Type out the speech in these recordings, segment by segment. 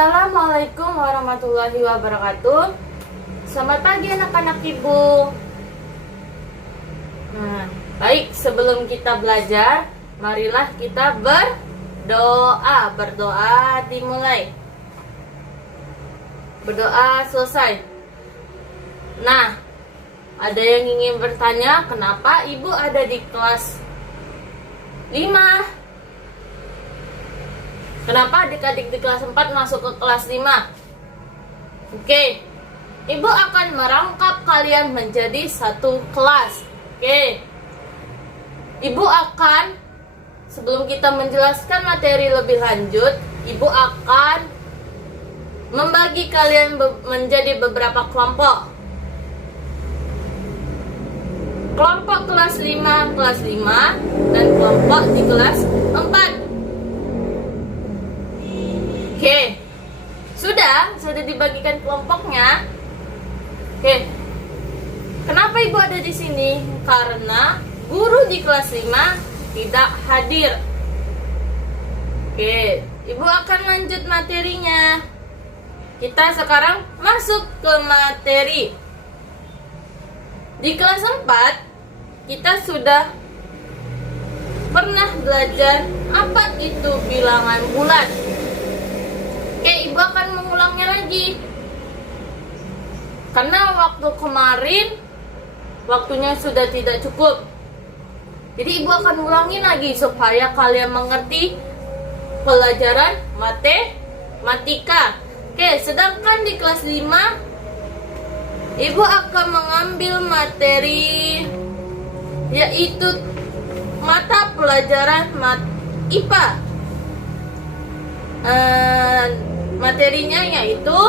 Assalamualaikum warahmatullahi wabarakatuh. Selamat pagi anak-anak ibu. Baik, sebelum kita belajar, marilah kita berdoa. Berdoa dimulai. Berdoa selesai. Nah, ada yang ingin bertanya, kenapa ibu ada di kelas 5? Kenapa adik-adik di kelas 4 masuk ke kelas 5? Oke, ibu akan merangkap kalian menjadi satu kelas. Oke, ibu akan, sebelum kita menjelaskan materi lebih lanjut, ibu akan membagi kalian menjadi beberapa kelompok. Kelompok kelas 5, dan kelompok di kelas 4. Oke, sudah dibagikan kelompoknya. Oke, kenapa ibu ada di sini? Karena guru di kelas 5 tidak hadir. Oke, ibu akan lanjut materinya. Kita sekarang masuk ke materi. Di kelas 4 kita sudah pernah belajar apa itu bilangan bulat. Oke, ibu akan mengulangnya lagi. Karena waktu kemarin waktunya sudah tidak cukup. Jadi ibu akan ulangi lagi supaya kalian mengerti pelajaran matematika. Oke, sedangkan di kelas 5 ibu akan mengambil materi yaitu mata pelajaran IPA. Materinya yaitu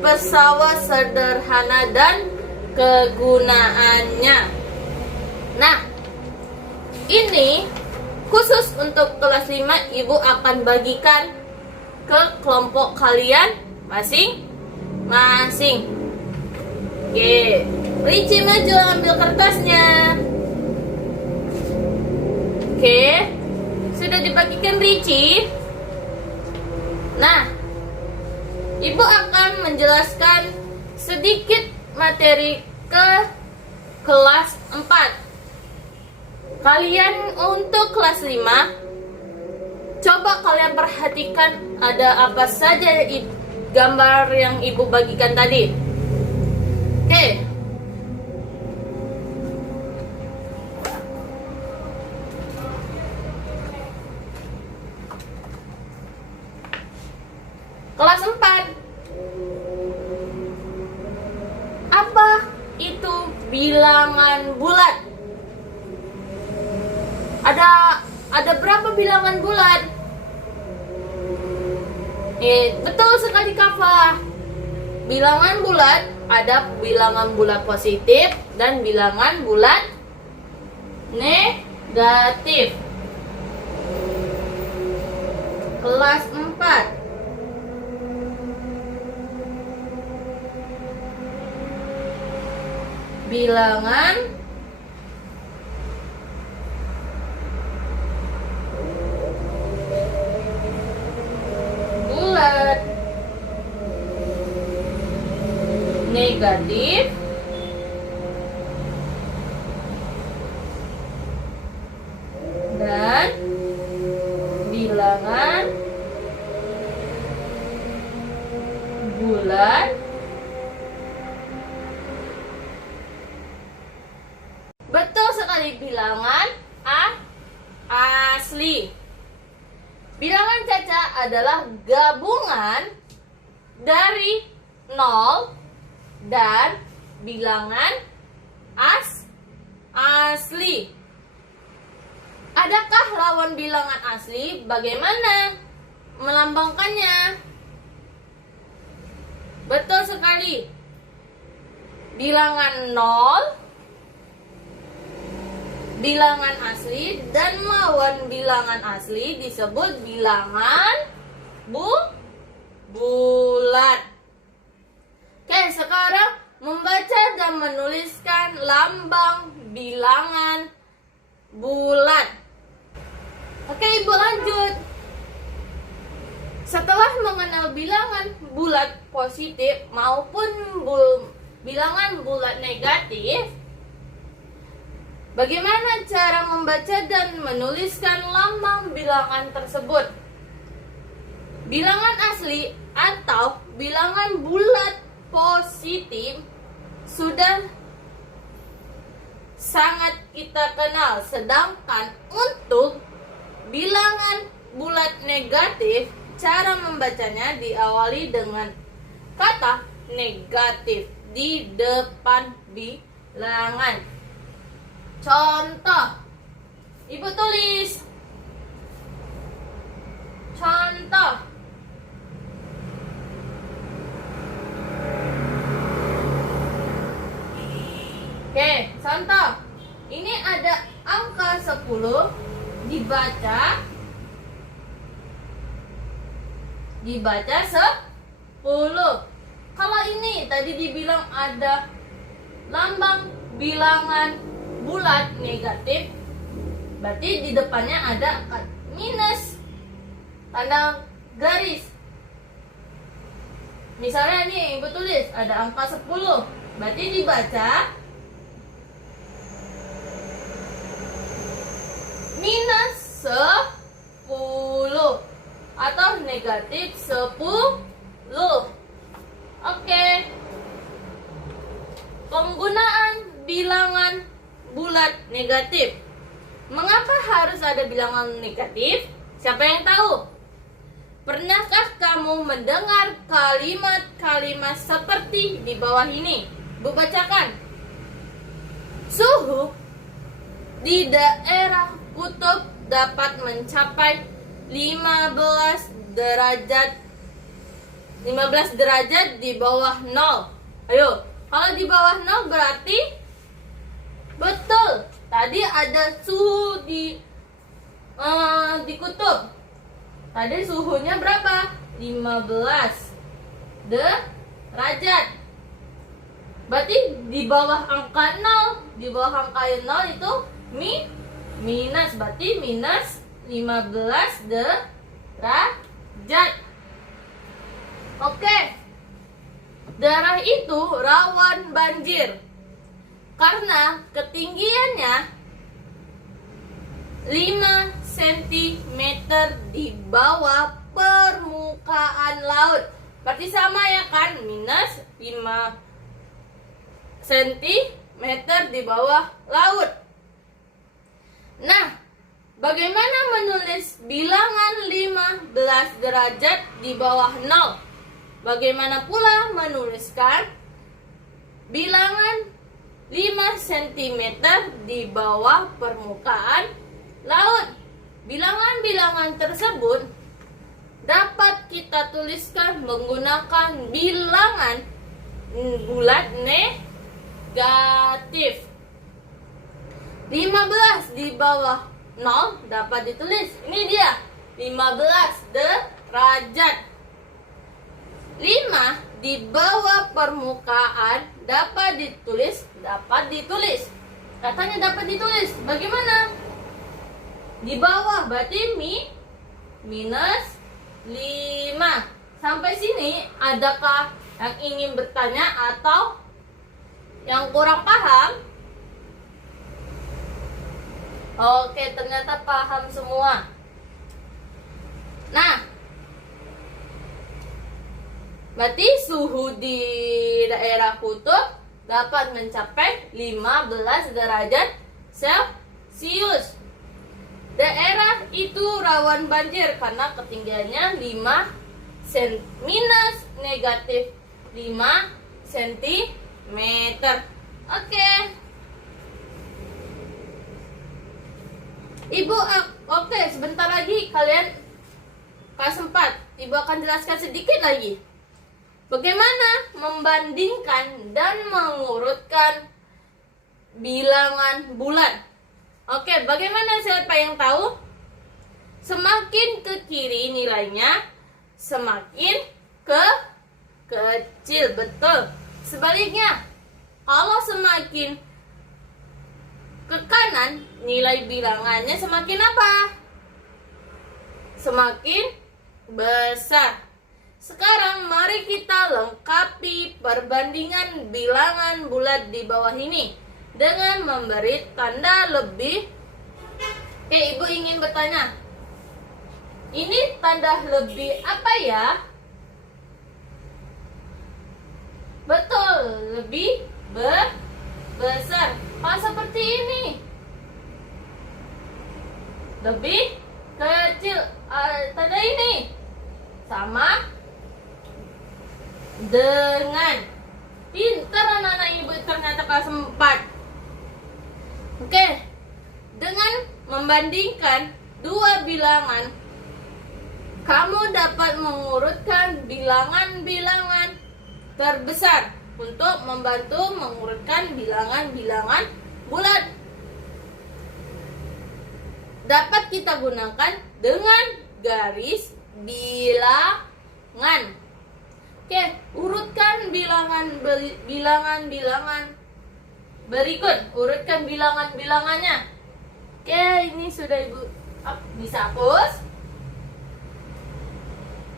pesawat sederhana dan kegunaannya. Nah, ini khusus untuk kelas 5 ibu akan bagikan ke kelompok kalian masing-masing. Oke, Ricci maju ambil kertasnya. Oke, sudah dibagikan Ricci. Nah, ibu akan menjelaskan sedikit materi ke kelas 4. Kalian untuk kelas 5, coba kalian perhatikan ada apa saja gambar yang ibu bagikan tadi. Oke. Kelas 4. Apa itu bilangan bulat? Ada berapa bilangan bulat? Betul sekali Kafa. Bilangan bulat ada bilangan bulat positif dan bilangan bulat negatif. Kelas 4. Bilangan bulat negatif dan bilangan bulat betul sekali bilangan asli. Bilangan caca adalah gabungan dari 0 dan bilangan asli. Adakah lawan bilangan asli? Bagaimana melambangkannya? Betul sekali. Bilangan 0 bilangan asli dan lawan bilangan asli disebut bilangan bulat. Oke, sekarang membaca dan menuliskan lambang bilangan bulat. Oke, ibu lanjut. Setelah mengenal bilangan bulat positif maupun bilangan bulat negatif, bagaimana cara membaca dan menuliskan lambang bilangan tersebut? Bilangan asli atau bilangan bulat positif sudah sangat kita kenal, sedangkan untuk bilangan bulat negatif, cara membacanya diawali dengan kata negatif di depan bilangan. Contoh, Ibu tulis. Contoh. Oke, contoh. Ini ada angka 10 dibaca 10. Kalau ini tadi dibilang ada lambang bilangan bulat negatif, berarti di depannya ada minus, tanda garis. Misalnya nih Ibu tulis ada angka 10, berarti dibaca minus 10 atau negatif 10. Oke. Penggunaan bilangan bulat negatif. Mengapa harus ada bilangan negatif? Siapa yang tahu? Pernahkah kamu mendengar kalimat-kalimat seperti di bawah ini? Bu bacakan. Suhu di daerah kutub dapat mencapai 15 derajat di bawah 0. Ayo, kalau di bawah 0 berarti betul. Tadi ada suhu di kutub. Tadi suhunya berapa? 15 derajat. Berarti di bawah angka 0, di bawah angka 0 itu minus, berarti minus 15 derajat. Oke. Daerah itu rawan banjir karena ketinggiannya 5 cm di bawah permukaan laut. Berarti sama ya kan? Minus 5 cm di bawah laut. Nah, bagaimana menulis bilangan 15 derajat di bawah 0? Bagaimana pula menuliskan bilangan 5 cm di bawah permukaan laut? Bilangan-bilangan tersebut dapat kita tuliskan menggunakan bilangan bulat negatif. 15 di bawah 0 dapat ditulis. Ini dia, 15 derajat. 5 di bawah permukaan dapat ditulis. Katanya dapat ditulis. Bagaimana? Di bawah berarti minus 5. Sampai sini adakah yang ingin bertanya atau yang kurang paham? Oke, ternyata paham semua. Nah, berarti suhu di daerah kutub dapat mencapai 15 derajat Celcius. Daerah itu rawan banjir karena ketinggiannya 5 minus negatif 5 cm. Oke. Ibu, oke, sebentar lagi kalian kelas 4. Ibu akan jelaskan sedikit lagi bagaimana membandingkan dan mengurutkan bilangan bulat. Oke, bagaimana, siapa yang tahu? Semakin ke kiri nilainya, semakin kecil, betul. Sebaliknya, kalau semakin ke kanan, nilai bilangannya semakin apa? Semakin besar. Sekarang mari Mari kita lengkapi perbandingan bilangan bulat di bawah ini dengan memberi tanda lebih. Oke, Ibu ingin bertanya, ini tanda lebih apa ya? Betul, lebih besar. Seperti ini. Lebih kecil. Tanda ini sama dengan. Pintar anak-anak Ibu ternyata kelas 4. Oke. Dengan membandingkan dua bilangan, kamu dapat mengurutkan bilangan-bilangan terbesar untuk membantu mengurutkan bilangan-bilangan bulat. Dapat kita gunakan dengan garis bilangan. Oke, urutkan bilangan-bilangan berikut. Urutkan bilangan-bilangannya. Oke, ini sudah Ibu bisa hapus.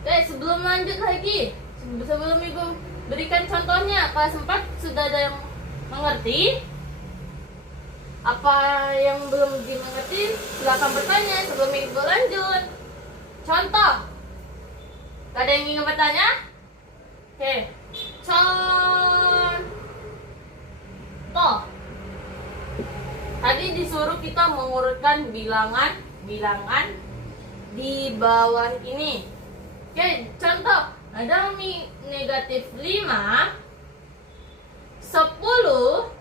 Oke, sebelum lanjut lagi, sebelum Ibu berikan contohnya, kelas 4 sudah ada yang mengerti? Apa yang belum dimengerti? Silakan bertanya sebelum Ibu lanjut. Contoh. Ada yang ingin bertanya? Oke. Contoh. Tadi disuruh kita mengurutkan bilangan-bilangan di bawah ini. Oke, contoh. Ada negatif 5, 10,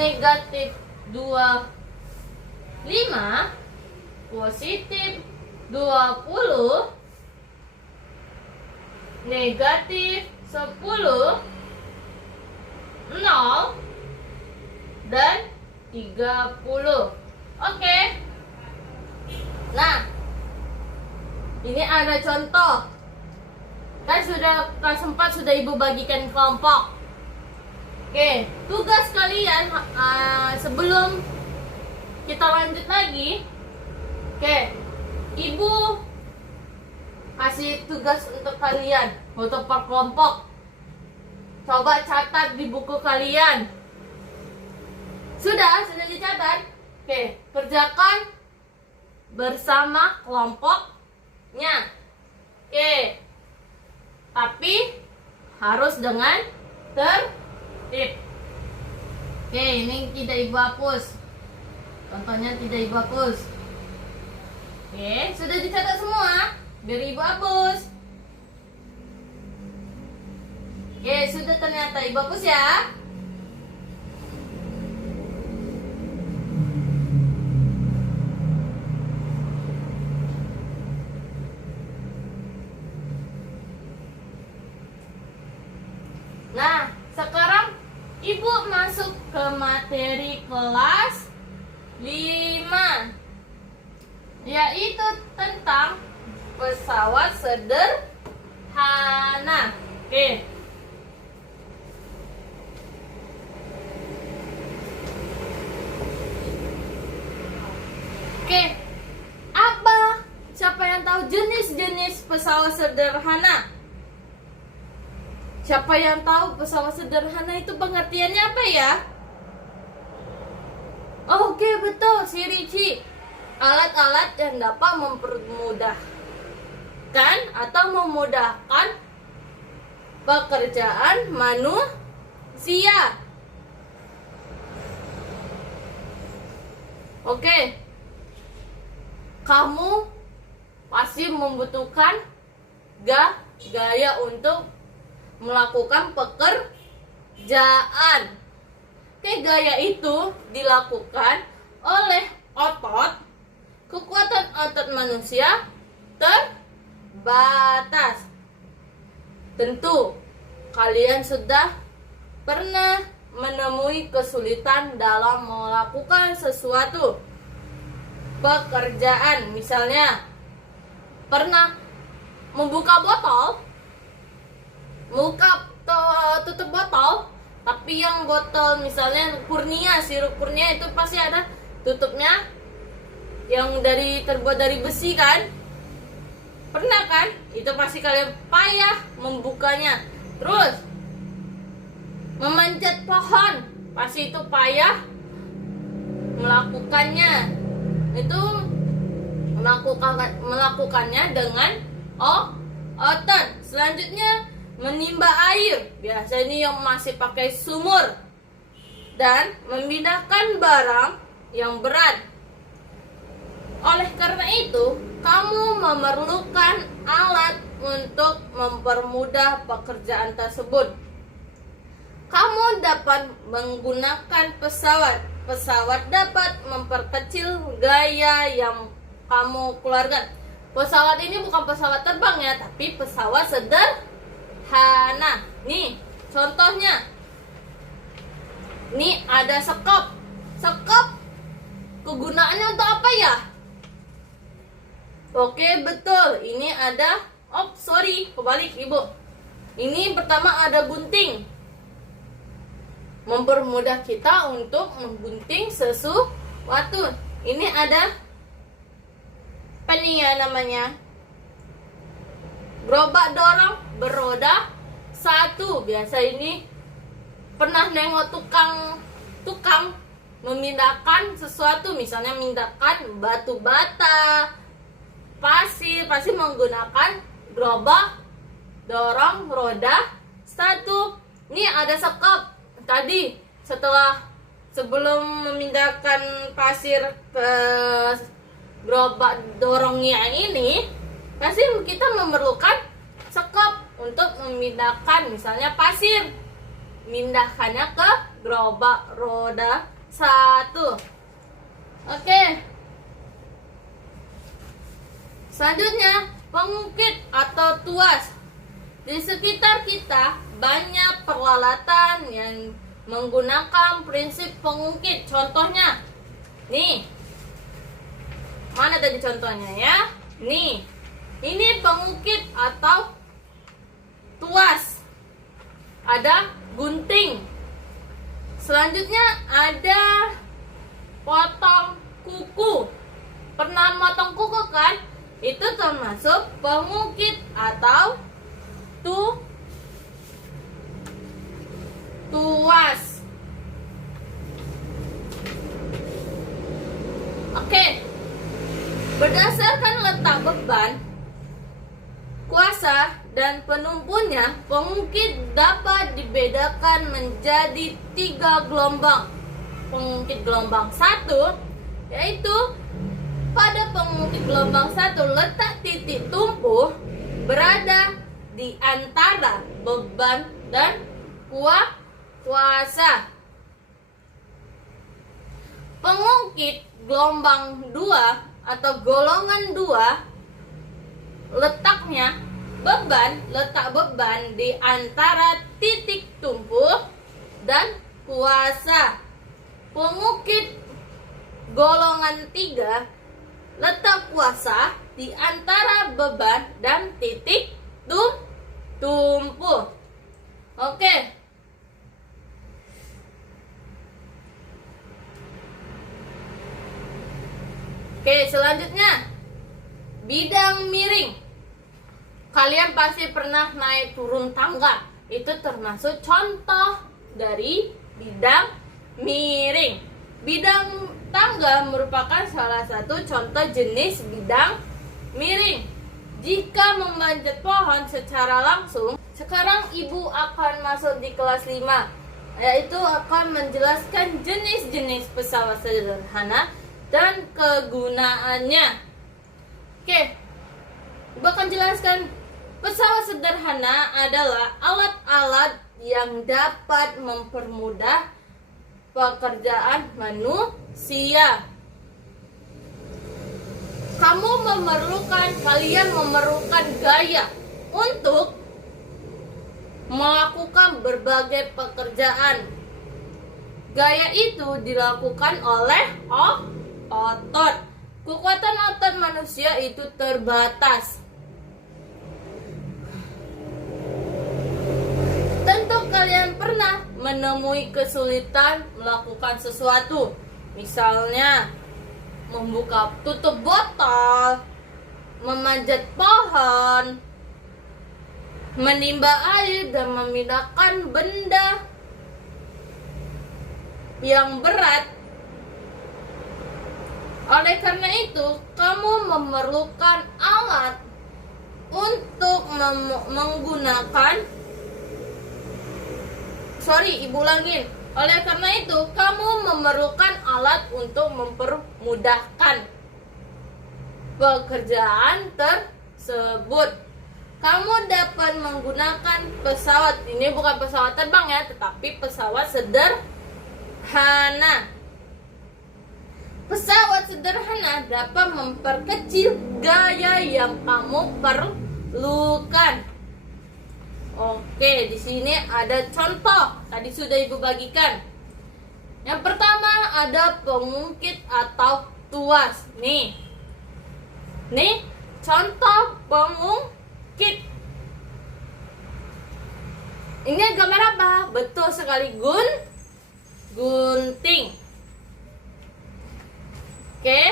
negatif 25, positif 20, negatif 10, 0, dan 30. Oke. Nah, ini ada contoh. Kan sudah kelas 4 sudah Ibu bagikan kelompok. Oke, tugas kalian sebelum kita lanjut lagi. Oke, Ibu kasih tugas untuk kalian untuk per kelompok. Coba catat di buku kalian. Sudah dicatat. Oke, kerjakan bersama kelompoknya. Oke. Tapi harus dengan tertib. Oke, ini tidak Ibu hapus. Contohnya tidak Ibu hapus. Oke, sudah dicatat semua. Biar Ibu hapus. Oke, sudah ternyata Ibu hapus ya. Nah, sekarang Ibu masuk ke materi kelas 5, yaitu tentang pesawat sederhana. Oke. Oke. Apa? Siapa yang tahu jenis-jenis pesawat sederhana? Siapa yang tahu pesawat sederhana itu pengertiannya apa ya? Oke, betul, si Ricci. Alat-alat yang dapat mempermudahkan atau memudahkan pekerjaan manusia. Oke. Kamu pasti membutuhkan gaya untuk melakukan pekerjaan. Oke, gaya itu dilakukan oleh otot. Kekuatan otot manusia terbatas. Tentu kalian sudah pernah menemui kesulitan dalam melakukan sesuatu pekerjaan. Misalnya pernah membuka botol, tutup botol, tapi yang botol misalnya Kurnia, sirup Kurnia itu pasti ada tutupnya yang terbuat dari besi kan. Pernah kan? Itu pasti kalian payah membukanya. Terus memanjat pohon, pasti itu payah melakukannya. Itu melakukannya dengan otot. Selanjutnya menimba air, biasa ini yang masih pakai sumur, dan memindahkan barang yang berat. Oleh karena itu, kamu memerlukan alat untuk mempermudah pekerjaan tersebut. Kamu dapat menggunakan pesawat. Pesawat dapat memperkecil gaya yang kamu keluarkan. Pesawat ini bukan pesawat terbang ya, tapi pesawat sederhana. Nih, contohnya. Nih ada sekop. Sekop kegunaannya untuk apa ya? Oke, betul. Ini ada kebalik Ibu. Ini pertama ada gunting. Mempermudah kita untuk menggunting sesuatu. Ini ada apa nih ya namanya? Gerobak dorong beroda 1. Biasa ini pernah nengok tukang memindahkan sesuatu, misalnya memindahkan batu bata, pasir, pasti menggunakan gerobak dorong roda 1. Ini ada sekop. Tadi sebelum memindahkan pasir ke gerobak dorongnya ini, pasti kita memerlukan sekop untuk memindahkan misalnya pasir, memindahkannya ke gerobak roda 1. Oke. Selanjutnya, pengukit atau tuas. Di sekitar kita banyak peralatan yang menggunakan prinsip pengukit. Contohnya, nih. Mana tadi contohnya ya? Nih. Ini pengukit atau tuas. Ada gunting. Selanjutnya ada potong kuku. Pernah motong kuku kan? Itu termasuk pengukit atau tuas. Oke. Berdasarkan letak beban, kuasa, dan penumpunya, pengukit dapat dibedakan menjadi 3 gelombang. Pengukit gelombang 1 yaitu pada pengukit gelombang 1 letak titik tumpu berada di antara beban dan kuasa. Pengukit gelombang 2 atau golongan 2 letak beban di antara titik tumpu dan kuasa. Pengukit golongan 3 letak kuasa di antara beban dan titik tumpu. Oke. Oke, selanjutnya bidang miring. Kalian pasti pernah naik turun tangga. Itu termasuk contoh dari bidang miring. Bidang tangga merupakan salah satu contoh jenis bidang miring. Jika memanjat pohon secara langsung, sekarang Ibu akan masuk di kelas 5, yaitu akan menjelaskan jenis-jenis pesawat sederhana dan kegunaannya. Oke, Ibu akan jelaskan. Pesawat sederhana adalah alat-alat yang dapat mempermudah pekerjaan manusia. Kalian memerlukan gaya untuk melakukan berbagai pekerjaan. Gaya itu dilakukan oleh otot. Kekuatan otot manusia itu terbatas. Tentu kalian pernah menemui kesulitan melakukan sesuatu. Misalnya membuka tutup botol, memanjat pohon, menimba air, dan memindahkan benda yang berat. Oleh karena itu, kamu memerlukan alat untuk menggunakan. Ibu ulangin. Oleh karena itu, kamu memerlukan alat untuk mempermudahkan pekerjaan tersebut. Kamu dapat menggunakan pesawat. Ini bukan pesawat terbang ya, tetapi pesawat sederhana. Pesawat sederhana dapat memperkecil gaya yang kamu perlukan. Oke, di sini ada contoh. Tadi sudah Ibu bagikan. Yang pertama ada pengungkit atau tuas. Nih contoh pengungkit. Ini gambar apa? Betul sekali, gunting. Oke,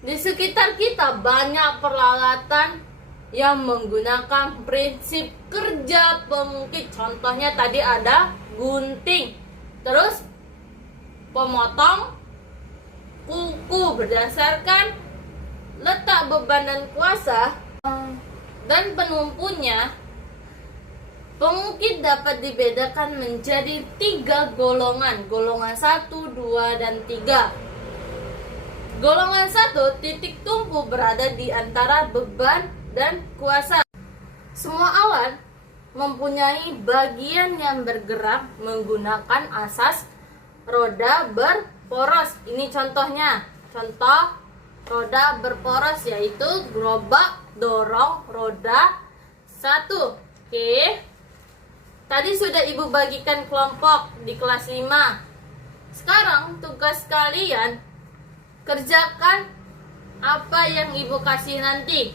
di sekitar kita banyak peralatan yang menggunakan prinsip kerja pengungkit. Contohnya tadi ada gunting, terus pemotong kuku berdasarkan letak beban dan kuasa dan penumpunya. Pengungkit dapat dibedakan menjadi 3 golongan. Golongan 1, 2, dan 3. Golongan 1, titik tumpu berada di antara beban dan kuasa. Semua alat mempunyai bagian yang bergerak menggunakan asas roda berporos. Ini contohnya. Contoh roda berporos yaitu gerobak dorong roda 1. Oke. Tadi sudah Ibu bagikan kelompok di kelas 5. Sekarang tugas kalian kerjakan apa yang Ibu kasih nanti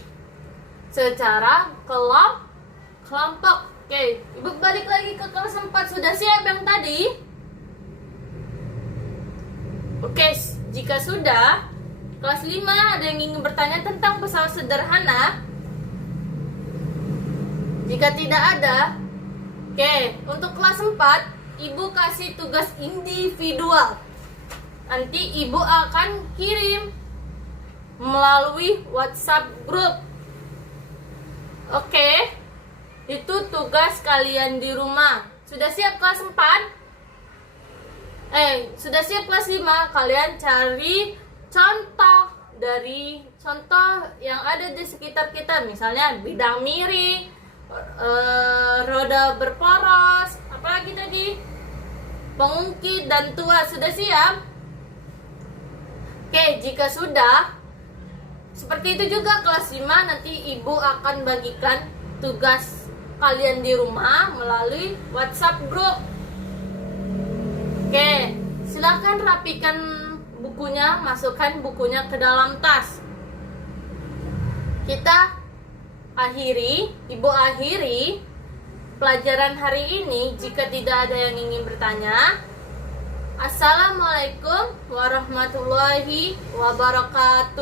secara kelompok. Oke, Ibu balik lagi ke kelas 4. Sudah siap yang tadi? Oke, jika sudah, kelas 5 ada yang ingin bertanya tentang pesawat sederhana? Jika tidak ada, oke, untuk kelas 4 Ibu kasih tugas individual. Nanti Ibu akan kirim melalui WhatsApp group. Oke, itu tugas kalian di rumah. Sudah siap kelas 4? Sudah siap kelas 5? Kalian cari contoh dari contoh yang ada di sekitar kita. Misalnya bidang miring, roda berporos, apalagi tadi? Pengungkit dan tuas. Sudah siap? Oke, jika sudah, seperti itu juga kelas 5 nanti Ibu akan bagikan tugas kalian di rumah melalui WhatsApp group. Oke, silakan rapikan bukunya, masukkan bukunya ke dalam tas. Kita Ibu akhiri pelajaran hari ini. Jika tidak ada yang ingin bertanya, Assalamualaikum warahmatullahi wabarakatuh.